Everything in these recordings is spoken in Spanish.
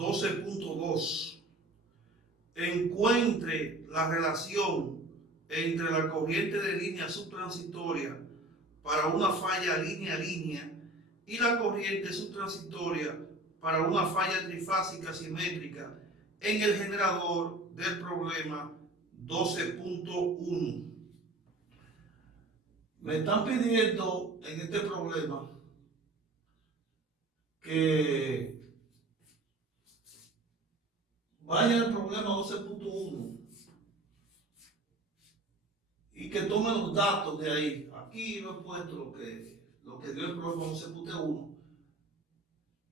12.2 encuentre la relación entre la corriente de línea subtransitoria para una falla línea-línea y la corriente subtransitoria para una falla trifásica simétrica en el generador del problema 12.1. Me están pidiendo en este problema que vaya al problema 12.1 y que tome los datos de ahí. Aquí lo he puesto lo que dio el problema 12.1,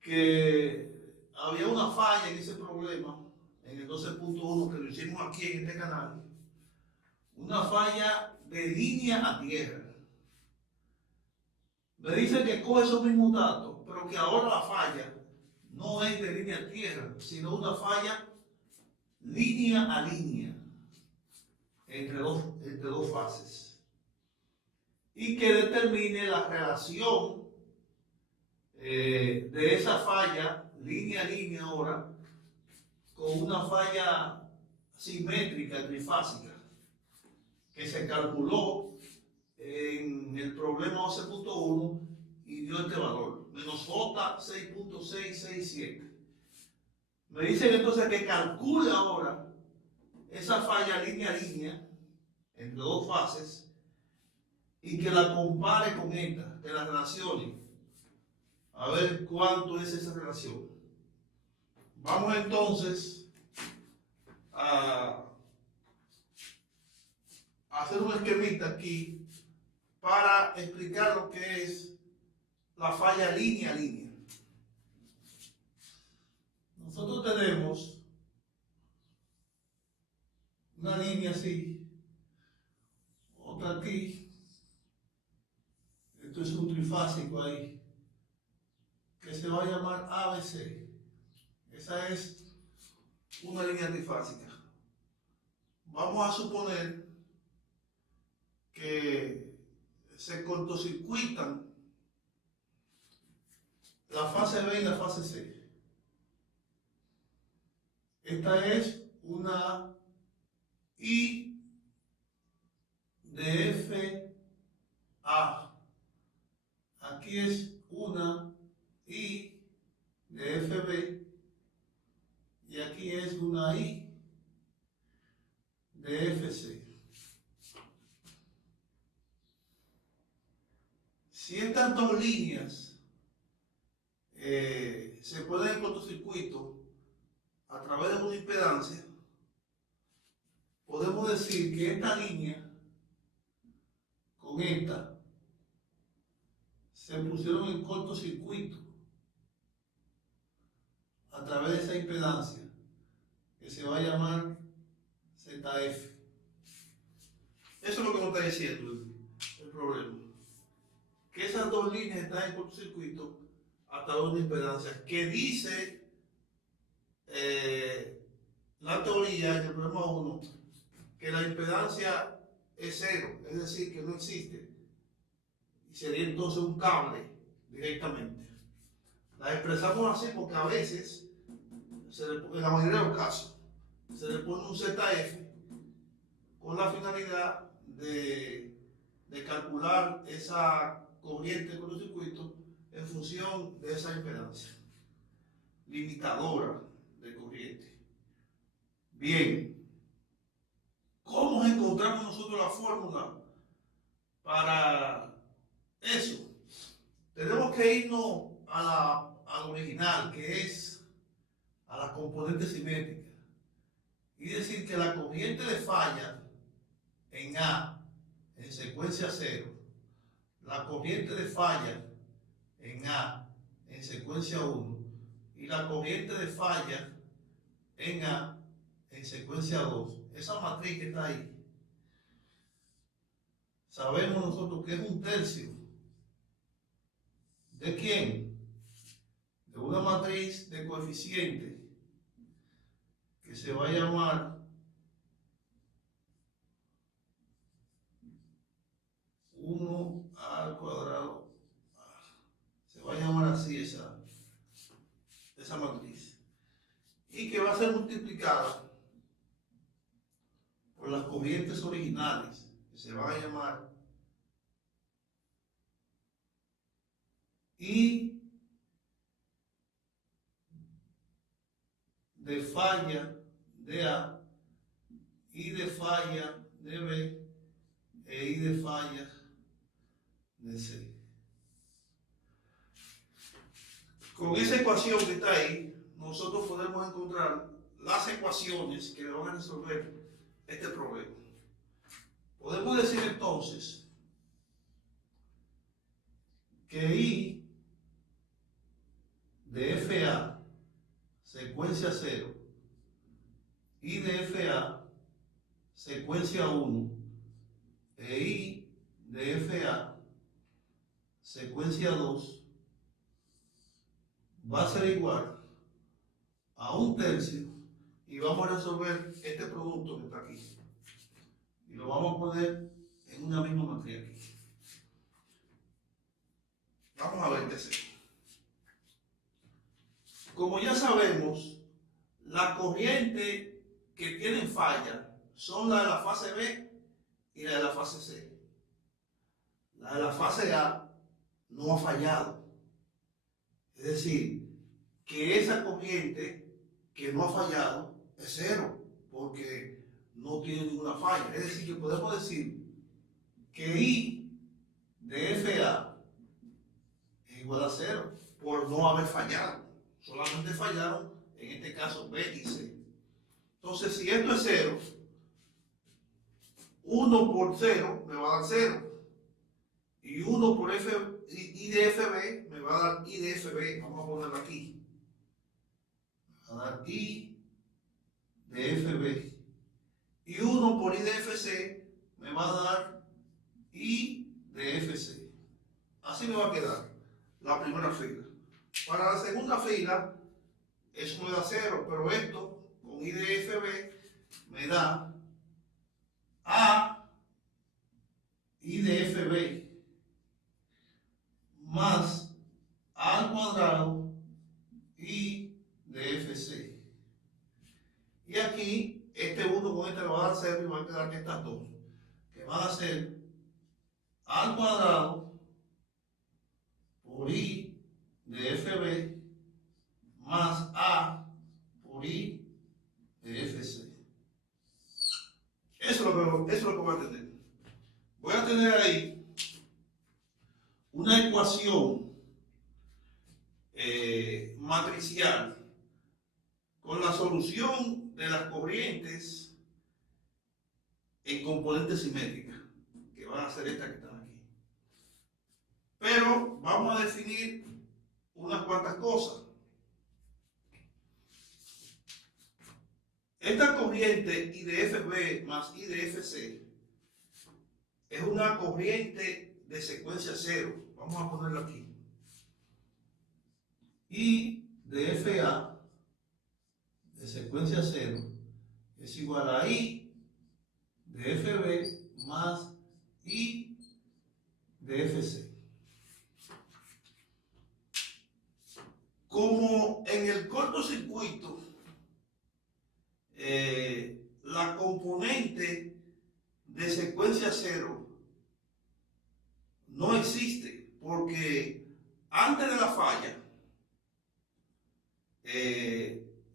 que había una falla en ese problema, en el 12.1 que lo hicimos aquí en este canal, una falla de línea a tierra. Me dice que coge esos mismos datos, pero que ahora la falla no es de línea a tierra, sino una falla línea a línea entre dos fases. Y que determine la relación de esa falla línea a línea ahora con una falla simétrica trifásica que se calculó en el problema 12.1 y dio este valor, menos J 6.667. Me dicen entonces que calcule ahora esa falla línea a línea entre dos fases y que la compare con esta, que la relacione, a ver cuánto es esa relación. Vamos entonces a hacer un esquemita aquí para explicar lo que es la falla línea a línea. Nosotros tenemos una línea así, otra aquí, esto es un trifásico ahí, que se va a llamar ABC. Esa es una línea trifásica. Vamos a suponer que se cortocircuitan la fase B y la fase C. Esta es una I de FA. Aquí es una I de FB. Y aquí es una I de FC. Si estas dos líneas se pueden en cortocircuito a través de una impedancia, podemos decir que esta línea con esta se pusieron en cortocircuito a través de esa impedancia que se va a llamar ZF. Eso es lo que nos está diciendo el problema. Que esas dos líneas están en cortocircuito a través de una impedancia que dice la teoría en el problema 1 que la impedancia es cero, es decir, que no existe. Y sería entonces un cable directamente. La expresamos así porque a veces, en la mayoría de los casos, se le pone un ZF con la finalidad de calcular esa corriente de cortocircuito en función de esa impedancia limitadora de corriente. Bien, ¿cómo encontramos nosotros la fórmula para eso? Tenemos que irnos al original, que es a la componente simétrica, y decir que la corriente de falla en A en secuencia 0, la corriente de falla en A en secuencia 1 y la corriente de falla en A en secuencia 2, esa matriz que está ahí, sabemos nosotros que es un tercio. ¿De quién? De una matriz de coeficiente que se va a llamar 1 al cuadrado. Se va a llamar así esa matriz. finales, que se van a llamar I de falla de A, I de falla de B e I de falla de C. Con esa ecuación que está ahí, nosotros podemos encontrar las ecuaciones que le van a resolver este problema. Podemos decir entonces que I de FA, secuencia 0, I de FA, secuencia 1, e I de FA, secuencia 2, va a ser igual a 1/3 y vamos a resolver este producto que está aquí. Y lo vamos a poner en una misma matriz aquí. Vamos a ver qué hacemos. Como ya sabemos, las corrientes que tienen falla son la de la fase B y la de la fase C. La de la fase A no ha fallado. Es decir, que esa corriente que no ha fallado es cero, porque no tiene ninguna falla. Es decir, que podemos decir que I de FA es igual a 0 por no haber fallado. Solamente fallaron, en este caso, B y C. Entonces, si esto es 0, 1 por 0 me va a dar 0. Y 1 por I de FB me va a dar I de FB. Vamos a ponerlo aquí. Me va a dar I de FB. Y 1 por I de FC me va a dar I de FC. Así me va a quedar la primera fila. Para la segunda fila, eso me da 0, pero esto con I de FB me da A I de FB más A al cuadrado I de FC. Y aquí, este 1 con este le va a dar 0 y va a quedar estas dos, que van a ser A al cuadrado por I de FB más A por I de FC. Eso es lo que voy a tener. Voy a tener ahí una ecuación matricial con la solución de las corrientes en componentes simétricas, que van a ser estas que están aquí. Pero vamos a definir unas cuantas cosas. Esta corriente I de FB más I de FC es una corriente de secuencia 0. Vamos a ponerlo aquí. I de FA de secuencia 0 es igual a I de FB más I de FC. Como en el cortocircuito, la componente de secuencia 0 no existe, porque antes de la falla,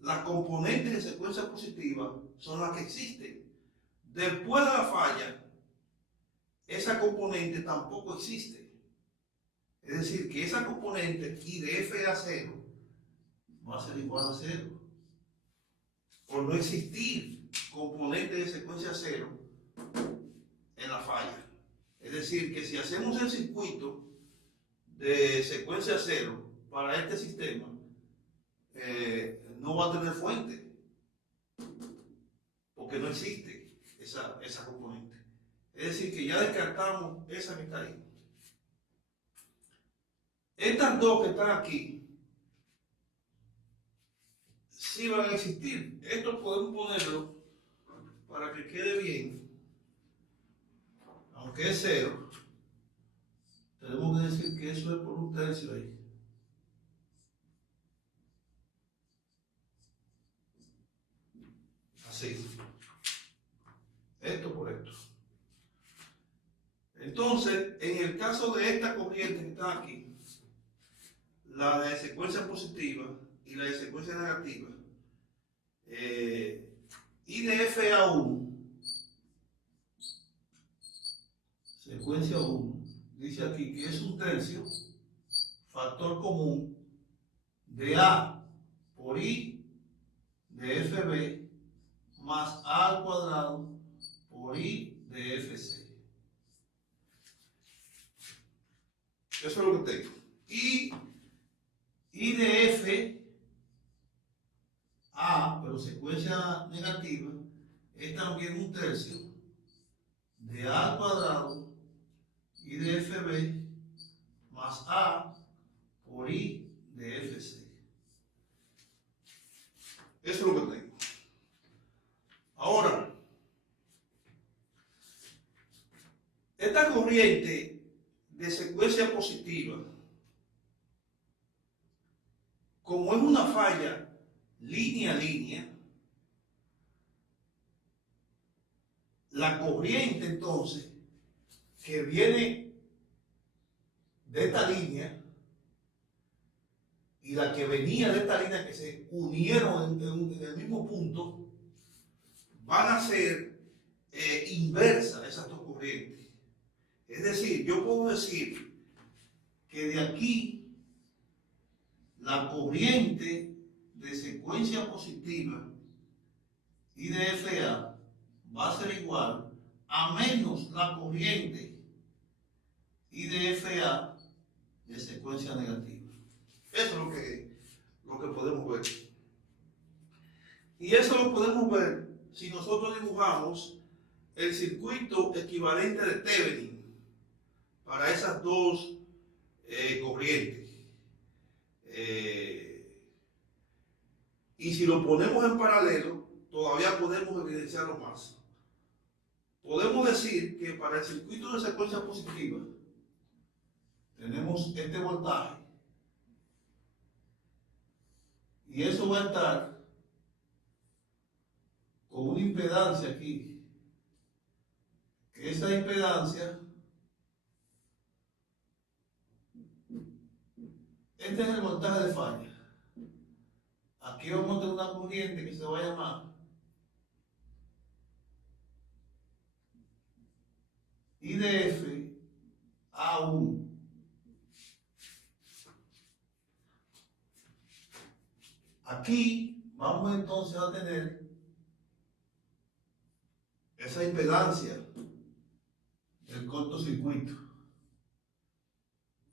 las componentes de secuencia positiva son las que existen. Después de la falla, esa componente tampoco existe. Es decir, que esa componente I de F a 0 va a ser igual a 0. Por no existir componente de secuencia 0 en la falla. Es decir, que si hacemos el circuito de secuencia 0 para este sistema, no va a tener fuente, porque no existe esa componente. Es decir, que ya descartamos esa que está ahí. Estas dos que están aquí sí van a existir. Esto podemos ponerlo para que quede bien. Aunque es 0, tenemos que decir que eso es por 1/3 ahí. Así. Esto por esto. Entonces, en el caso de esta corriente que está aquí, la de secuencia positiva y la de secuencia negativa, IDFA1, secuencia 1, dice aquí que es un tercio, factor común de A por I de FB más A al cuadrado por I de FC. Eso es lo que tengo. Y I de F A, pero secuencia negativa, esta nos viene un tercio de A al cuadrado I de FB más A por I de FC. Eso es lo que tengo. Ahora, esta corriente de secuencia positiva, como es una falla línea a línea, la corriente entonces que viene de esta línea y la que venía de esta línea, que se unieron en el mismo punto, van a ser inversas esas dos corrientes. Es decir, yo puedo decir que de aquí la corriente de secuencia positiva IDFA va a ser igual a menos la corriente IDFA de secuencia negativa. Eso es lo que podemos ver. Y eso lo podemos ver si nosotros dibujamos el circuito equivalente de Thevenin para esas dos corrientes. Y si lo ponemos en paralelo, todavía podemos evidenciarlo más. Podemos decir que para el circuito de secuencia positiva tenemos este voltaje y eso va a estar con una impedancia aquí, que esa impedancia, este es el voltaje de falla. Aquí vamos a tener una corriente que se va a llamar IDF A1. Aquí vamos entonces a tener esa impedancia del cortocircuito.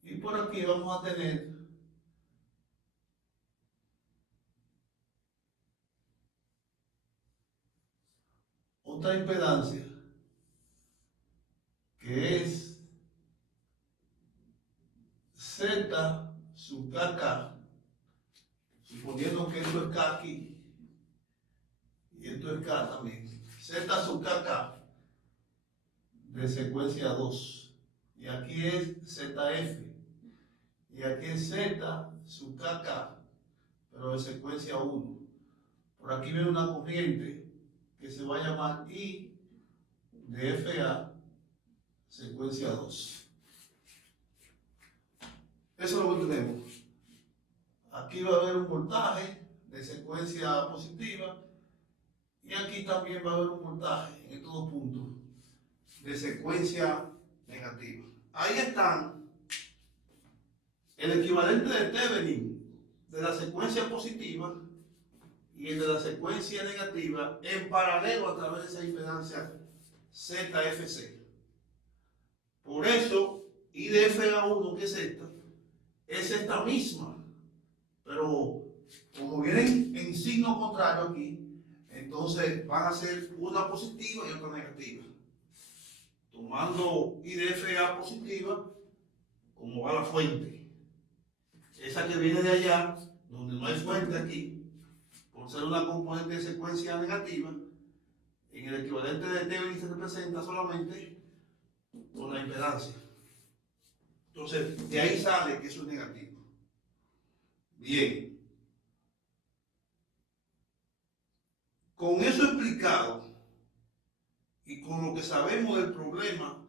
Y por aquí vamos a tener otra impedancia que es Z sub KK, suponiendo que esto es K aquí y esto es K también. Z sub KK de secuencia 2 y aquí es ZF y aquí es Z sub KK pero de secuencia 1. Por aquí viene una corriente que se va a llamar I de FA secuencia 2. Eso es lo que tenemos. Aquí va a haber un voltaje de secuencia positiva y aquí también va a haber un voltaje en estos dos puntos de secuencia negativa. Ahí están el equivalente de Thevenin de la secuencia positiva y el de la secuencia negativa en paralelo a través de esa impedancia ZFC. Por eso, IDFA1, que es esta misma, pero como vienen en signo contrario aquí, entonces van a ser una positiva y otra negativa. Tomando IDFA positiva, como va la fuente. Esa que viene de allá, donde no hay fuente aquí, por ser una componente de secuencia negativa, en el equivalente de Thevenin se representa solamente con la impedancia. Entonces, de ahí sale que eso es negativo. Bien. Con eso explicado y con lo que sabemos del problema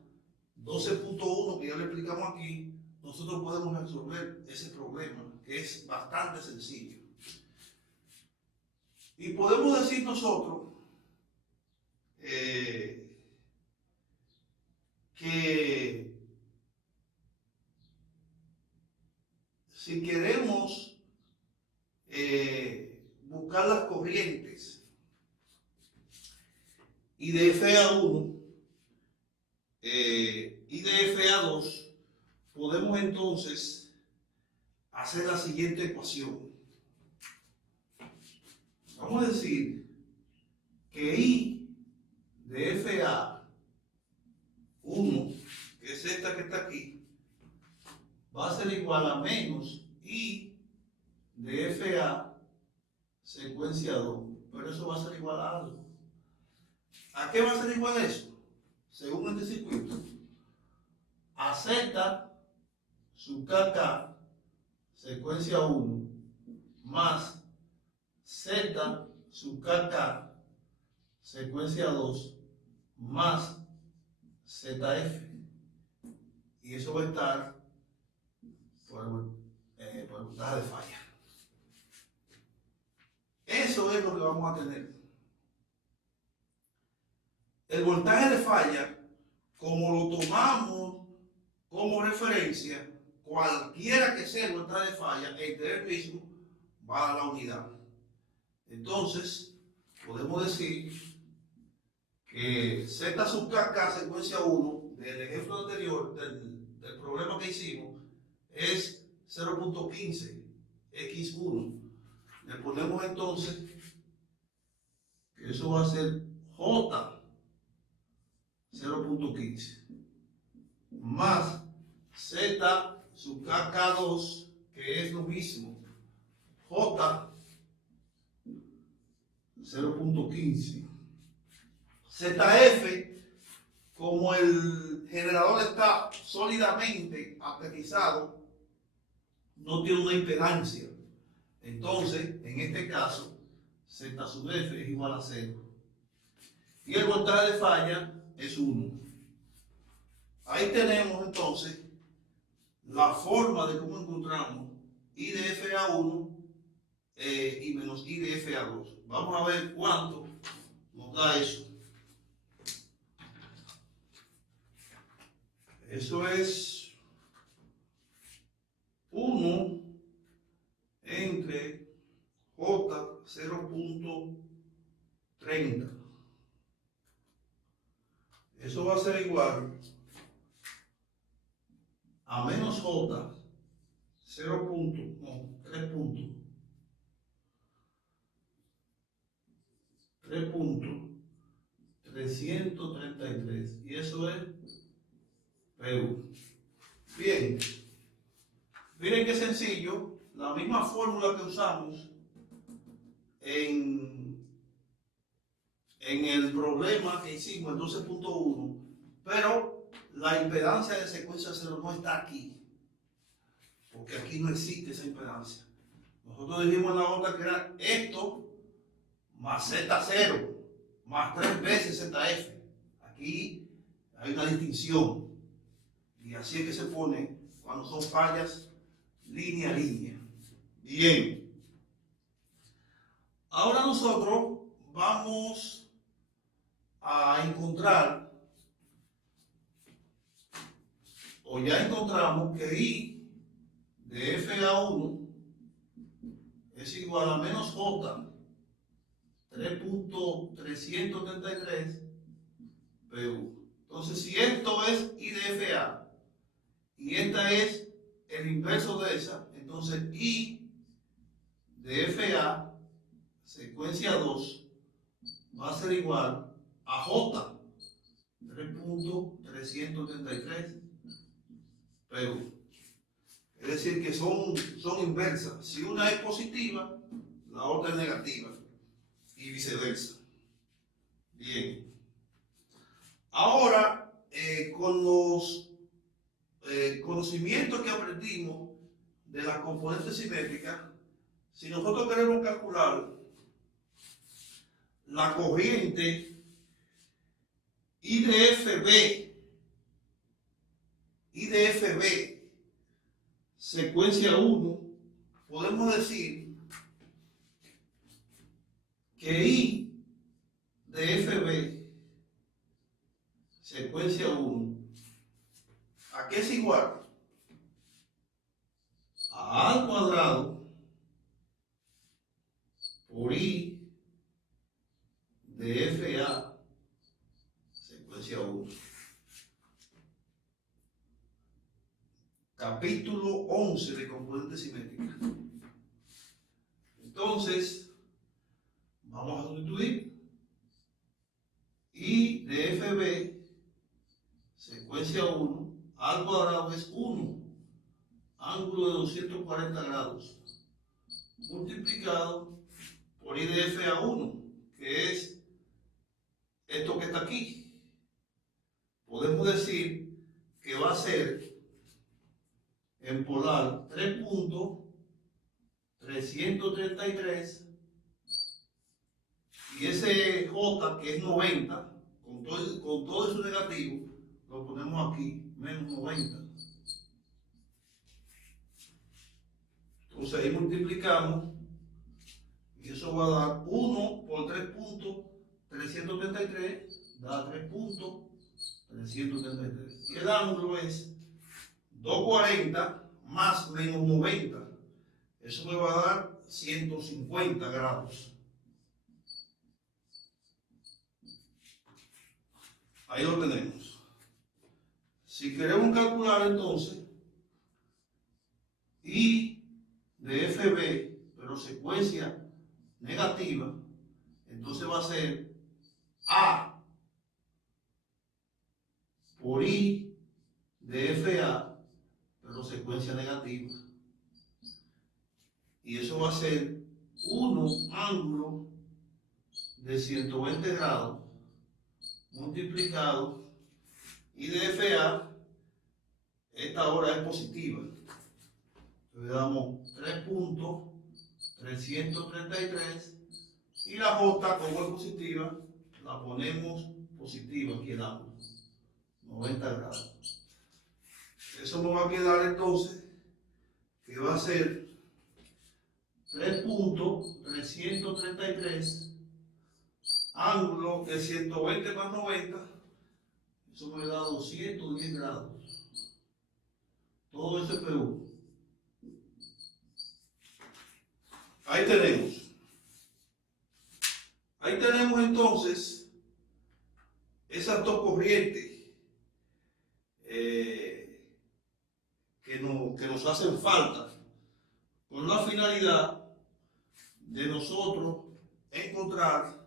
12.1 que ya le explicamos aquí, nosotros podemos resolver ese problema, que es bastante sencillo. Y podemos decir nosotros que si queremos buscar las corrientes y de FA1 y de FA2, podemos entonces hacer la siguiente ecuación. Vamos a decir que I de FA1, que es esta que está aquí, va a ser igual a menos I de FA secuencia 2, pero eso va a ser igual a algo. ¿A qué va a ser igual eso? Según este circuito, a Z sub KK secuencia 1 más Z sub KK secuencia 2 más ZF, y eso va a estar por voltaje de falla. Eso es lo que vamos a tener. El voltaje de falla, como lo tomamos como referencia, cualquiera que sea el voltaje de falla, entre el mismo va a la unidad. Entonces, podemos decir que Z sub KK secuencia 1 del ejemplo anterior, del problema que hicimos, es 0.15 x1. Le ponemos entonces que eso va a ser J 0.15 más Z sub KK2, que es lo mismo, J 0.15. ZF, como el generador está sólidamente aterrizado, no tiene una impedancia. Entonces, en este caso, Z sub F es igual a 0. Y el voltaje de falla es 1. Ahí tenemos entonces la forma de cómo encontramos I de FA1 y menos I de FA2. Vamos a ver cuánto nos da eso. Eso es 1 entre J 0.30. Eso va a ser igual a menos J 3.333, y eso es PU. Bien, miren qué sencillo, la misma fórmula que usamos en el problema que hicimos, el 12.1, pero la impedancia de secuencia 0 no está aquí, porque aquí no existe esa impedancia. Nosotros dijimos en la otra que era esto más Z0 más 3 veces ZF. Aquí hay una distinción, y así es que se pone cuando son fallas línea a línea. Bien, ahora nosotros vamos a encontrar, o ya encontramos, que I de FA1 es igual a menos J 3.333 PU. Entonces, si esto es I de FA y esta es el inverso de esa, entonces I de FA secuencia 2 va a ser igual a J 3.333 PU. Es decir, que son inversas. Si una es positiva, la otra es negativa, y viceversa. Bien. Ahora, con los conocimientos que aprendimos de las componentes simétricas, si nosotros queremos calcular la corriente I de FB y de FB, secuencia 1, podemos decir que I de FB, secuencia 1, ¿a qué es igual? A A al cuadrado por I de FA, secuencia 1. Capítulo 11 de componentes simétricas. Entonces, vamos a sustituir I de FB, secuencia 1, al cuadrado es 1, ángulo de 240 grados, multiplicado por I de FA1, que es esto que está aquí. Podemos decir que va a ser en polar 3.333 y ese J que es 90, con todo eso negativo, lo ponemos aquí, menos 90. Entonces ahí multiplicamos y eso va a dar 1 por 3.333, da 3.333. Y el ángulo es 240 más menos 90. Eso me va a dar 150 grados. Ahí lo tenemos. Si queremos calcular entonces I de FB, pero secuencia negativa, entonces va a ser A por I de FA, pero secuencia negativa. Y eso va a ser 1 ángulo de 120 grados multiplicado I de FA, esta hora es positiva. Le damos 3.333 y la J, como es positiva, la ponemos positiva aquí el ángulo, 90 grados. Eso nos va a quedar entonces que va a ser 3.333 ángulo de 120 más 90, eso me da 210 grados. Todo eso es PU. Ahí tenemos. Ahí tenemos entonces esas dos corrientes que nos hacen falta, con la finalidad de nosotros encontrar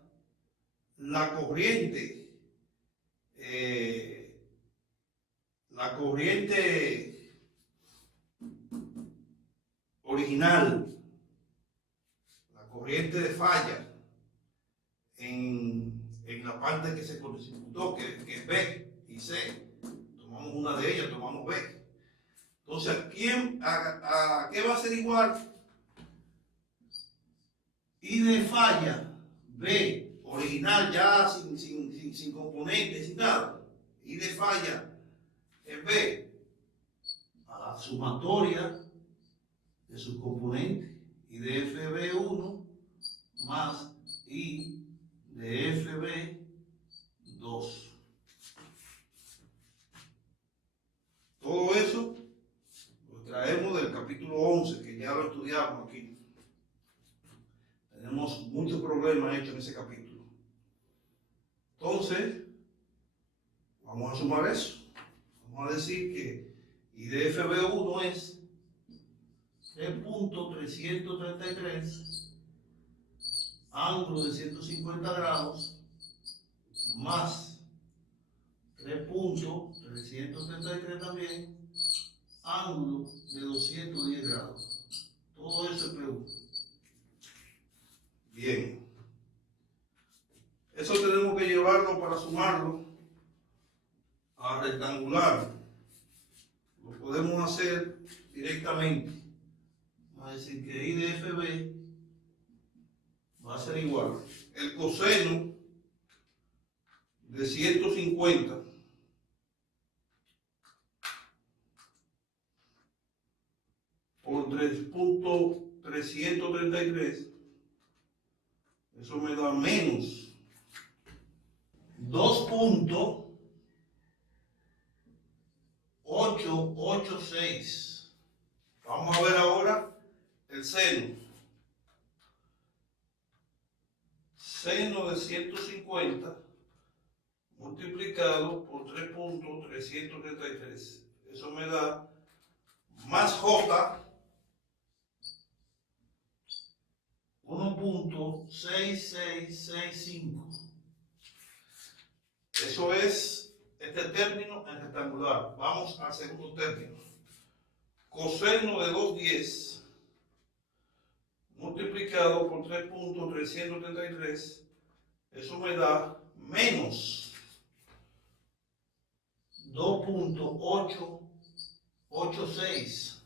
la corriente original, la corriente de falla en la parte que se disputó, que es B y C. Tomamos una de ellas, tomamos B. Entonces, ¿a qué va a ser igual? I de falla, B, original ya sin componentes, sin nada. I de falla es B, a la sumatoria de sus componentes. I de FB1 más I de FB2. Todo eso lo traemos del capítulo 11, que ya lo estudiamos aquí. Tenemos muchos problemas hechos en ese capítulo. Entonces, vamos a sumar eso. Vamos a decir que I de FB1 es 3.333 ángulo de 150 grados más 3.333 también ángulo de 210 grados. Todo eso es PU. Bien. Eso tenemos que llevarlo para sumarlo a rectangular. Lo podemos hacer directamente. Vamos a decir que I de FB va a ser igual. El coseno de 150 por 3.333, eso me da menos 2.886. Vamos a ver ahora el seno. Seno de 150 multiplicado por 3.333. Eso me da más J 1.6665. Eso es este término en rectangular. Vamos al segundo término. Coseno de 210 multiplicado por 3.333. Eso me da menos 2.886.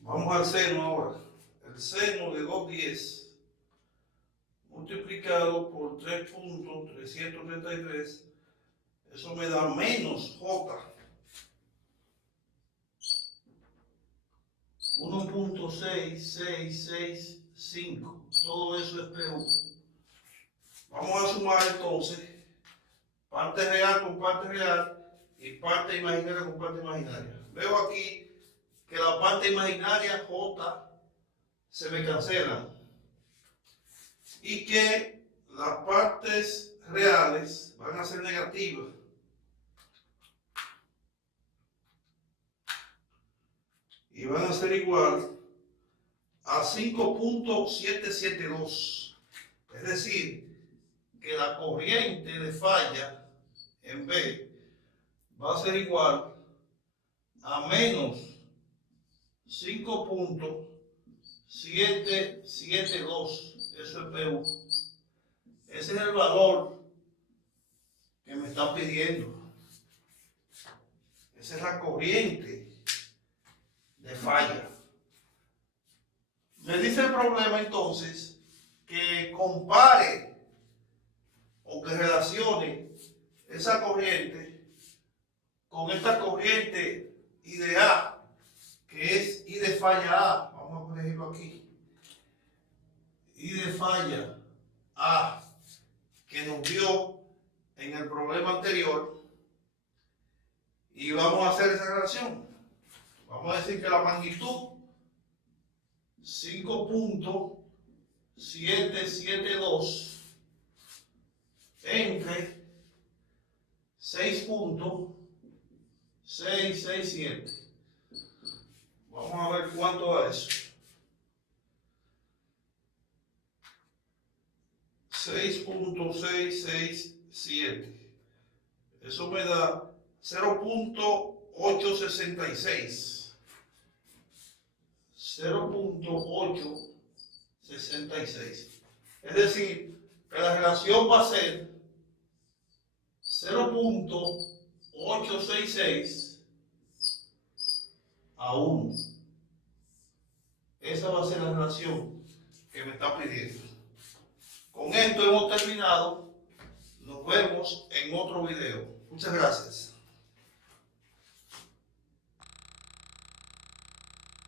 Vamos al seno ahora. El seno de 210 multiplicado por 3.333, eso me da menos J 1.6665. Todo eso es PU. Vamos a sumar entonces parte real con parte real y parte imaginaria con parte imaginaria. Veo aquí que la parte imaginaria J se me cancela y que las partes reales van a ser negativas. Y van a ser igual a 5.772. Es decir, que la corriente de falla en B va a ser igual a menos 5.772. Eso es PU. Ese es el valor que me está pidiendo. Esa es la corriente de falla. Me dice el problema entonces que compare o que relacione esa corriente con esta corriente I de A, que es I de falla A. Vamos a ponerlo aquí. I de falla A, que nos dio en el problema anterior, y vamos a hacer esa relación. Vamos a decir que la magnitud 5.772 entre 6.667. Vamos a ver cuánto da eso. 6.667. Eso me da 0.866. 0.866. Es decir, que la relación va a ser 0.866 a 1. Esa va a ser la relación que me está pidiendo. Con esto hemos terminado. Nos vemos en otro video. Muchas gracias.